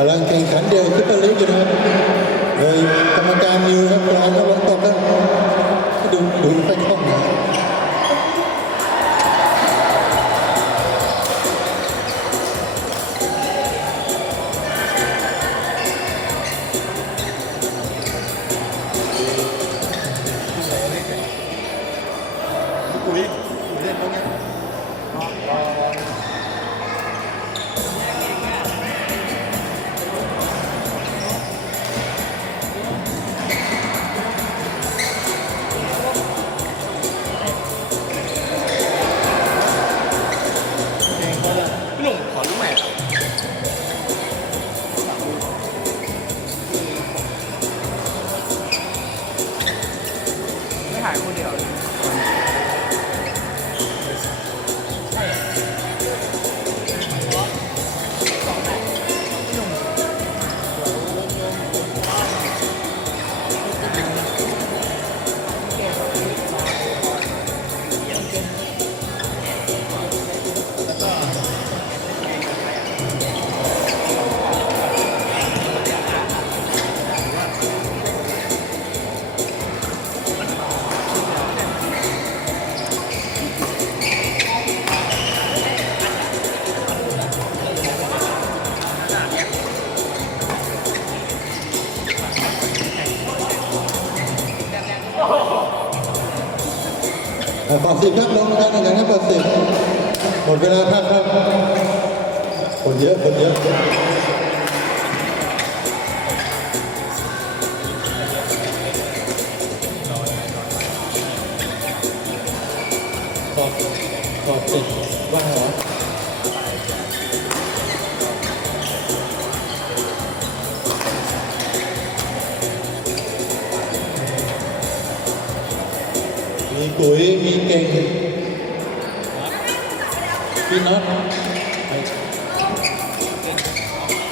กำลังแข่งขันเดียวซุปเปอร์ลีกอยู่นะครับ โดยกรรมการนิวครับกลางตะวันตกครับดูดูไปคล่องนะปุ๋ยเล่นตรงนี้ ไม่ถ่ เวลาพักครับ คนเยอะคนเยอะ พี่น็อต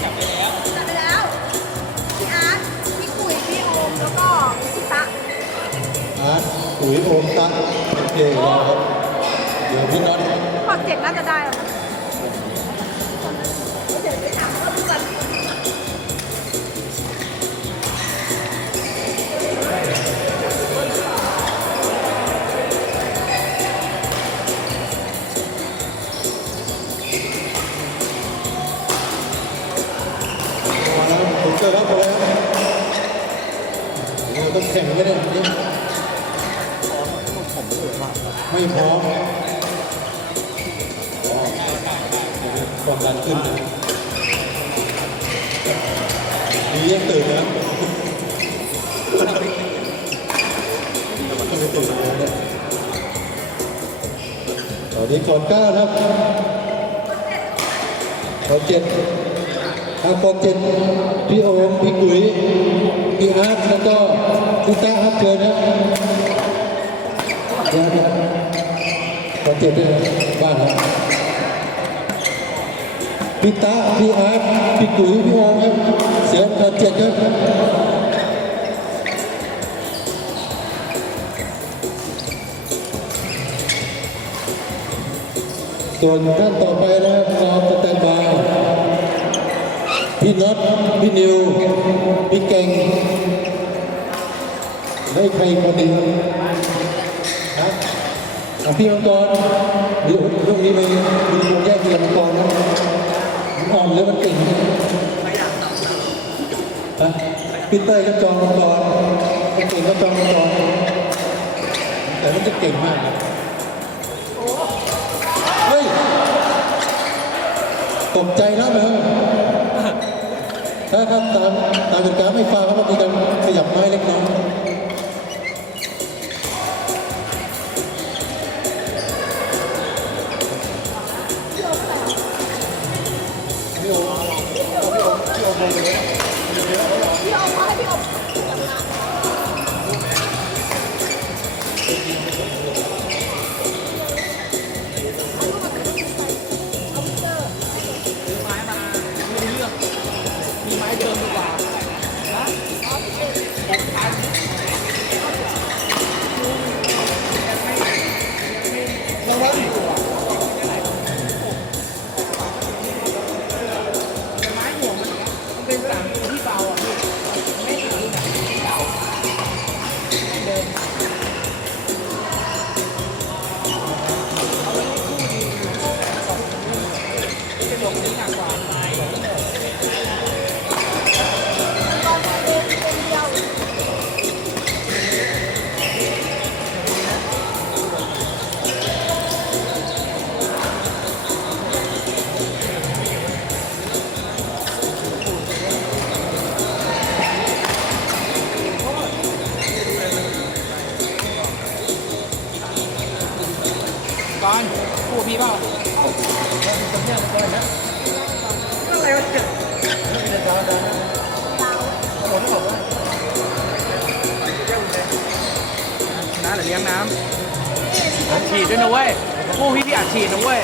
จับไปแล้ว พี่อาร์ต พี่กุยพี่โอม แล้วก็พี่ตะอาร์ตปุ๋ยโอมตั๊กโอเครอครับ เดี๋ยวพี่น็อตพอเจ็ดน่าจะได้แล้ว ดียังตื่นนะต้องไปตื่นนะตอนนี้ก่อนเก้าครับก่อนเจ็ดอาโปเจนพี่โอมพี่กุ๋ยพี่อาร์ตแล้วก็พี่ต้าครับเชิญนะเดี๋ยวนะขอเจ็ดด้วยบ้านนะ พี่ตาพี่อาร์ตพี่กุ๋ยพี่โอมครับ เสียงขอเจ็ดครับส่วนท่านต่อไปนะครับรอสแตนบายพี่น็อตพี่นิว พี่เก่งได้ใครคนหนึ่งนะพี่มังกรเดี๋ยวเรื่องนี้ไป อ่อนแล้วมันเก่งนะพีเต้ยก็จองมังกรพี่เก่งก็จองมังกรแต่มันจะเก่งมากเฮ้ยตกใจแล้วนะถ้าครับตามตามกติกาไม่ฟังครับมีการขยับไม้เล็กน้อย เปล่าอะไรวะเนี่ยชนะหรือเลี้ยงน้ำอัดฉีดด้วยนะเว้ยพวกพี่พี่อัดฉีดนะเว้ย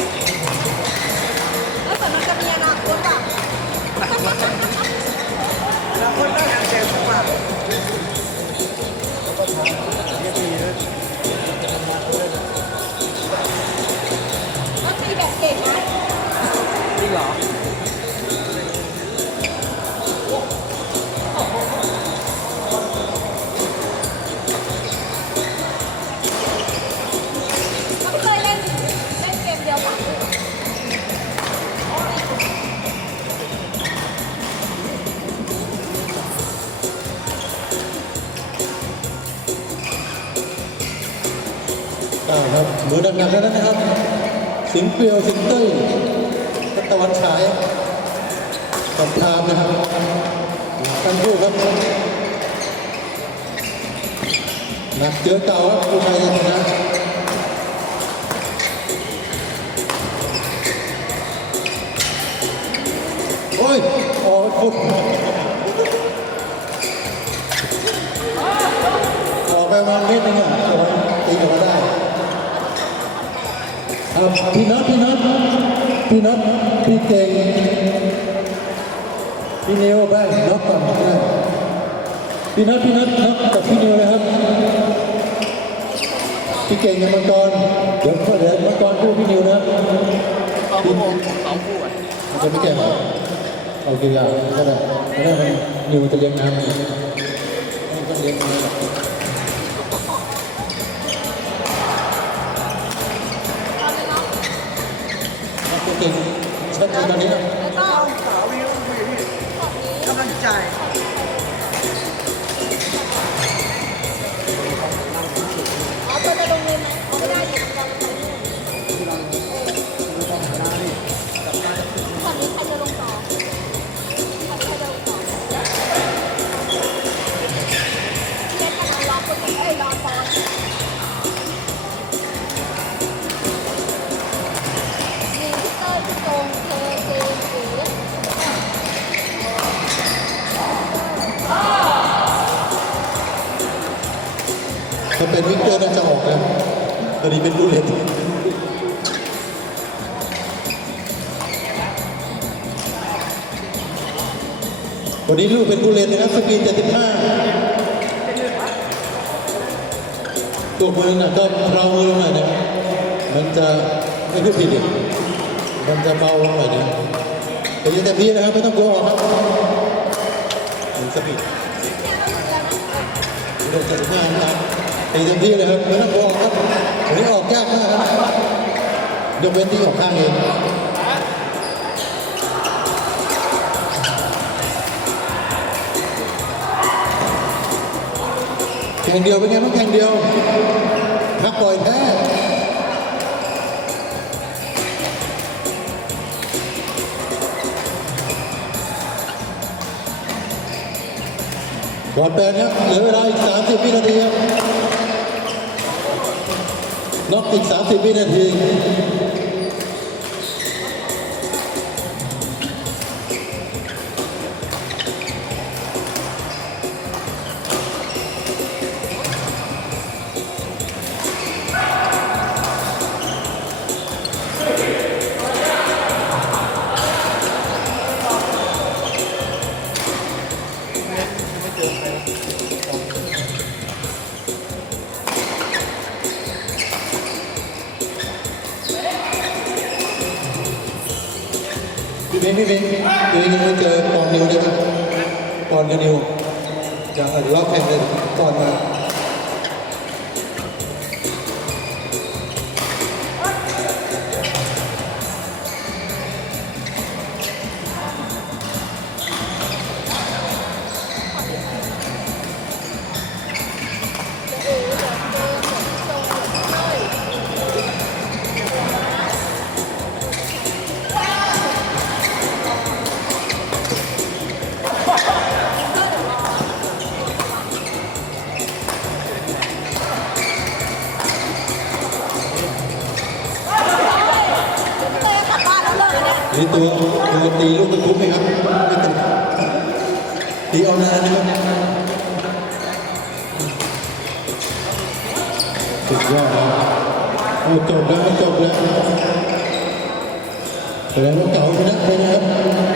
อ่าครับมือดังๆแล้วนะครับ สิงเปลียวสิงเต้ยตะวันฉายกับทามนะครับกันคู่ครับหนักเจอเก่าครับผู้ชายชนะโอ้ยออก พี่น็อตพี่น็อตพี่น็อตพี่เก่งพี่นิวไปน็อตก่อนพี่น็อตพี่น็อตน็อตกับพี่นิวนะครับพี่เก่งมังกรเดี๋ยวเดี๋ยวมังกรคู่พี่นิวนะสองคู่ผมสองคู่อะจะไม่แก่เหรอเอากี่ย่างก็ได้ไม่ได้มันนิวจะเลี้ยงน้ำนต้องเลี้ยงน้ำ ตอนนี้นะแล้วก็สาววิวคุยพี่ฝั่งนี้กำลังใจ เป็นวิกเตอร์น่าจะออกนะตอนนี้เป็นรูเล็ตวันนี้ลูกเป็นบูเลนนะครับสปีด75ตัวมือน่ะก็เรามือหน่อยนะมันจะไม่ขึ้นผิดมันจะเบาลงหน่อยนะแต่ยังแต่พี่นะครับไม่ต้องกลัวครับมันสปีดบูเลน75นะครับ ตีเต็มที่เลยครับไม่ต้องกลัวครับวันนี้ออกยากมากครับยกเว้นที่ออกข้างเองแข่งเดียวเป็นไงบ้างแข่งเดียวพักปล่อยแพ้บอลแปนครับเหลือเวลาอีก 30 วินาทีครับ น็อกอี เบนพี่เบนเดี๋ยวนี้ม่เจอปอนนิวได้ไหมปอนกับนิวจะหรือว่าแข่งเลยก่อนมา ลูกมันคุ้มไหมครับไม่ต้องตีเอานานนะครับสุดยอดครับโอ้จบแล้วจบแล้วแสดงว่าเก่าชนะไปนะครับ